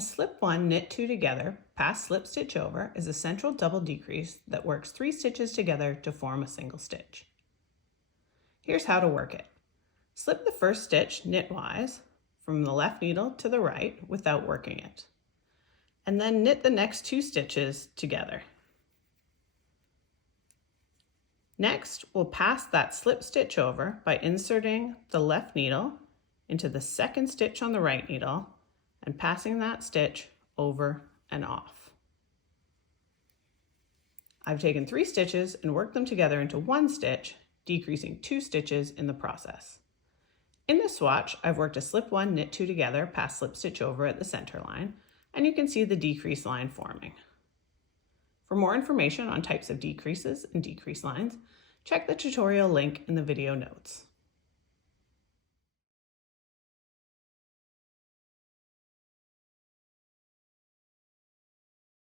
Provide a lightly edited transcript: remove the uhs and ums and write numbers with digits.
A slip-1, knit-2 together, pass slip stitch over is a central double decrease that works 3 stitches together to form a single stitch. Here's how to work it. Slip the first stitch knitwise from the left needle to the right without working it, and then knit the next 2 stitches together. Next, we'll pass that slip stitch over by inserting the left needle into the second stitch on the right needle and passing that stitch over and off. I've taken 3 stitches and worked them together into 1 stitch, decreasing 2 stitches in the process. In this swatch, I've worked a slip-1, knit-2 together, pass slip stitch over at the center line, and you can see the decrease line forming. For more information on types of decreases and decrease lines, check the tutorial link in the video notes.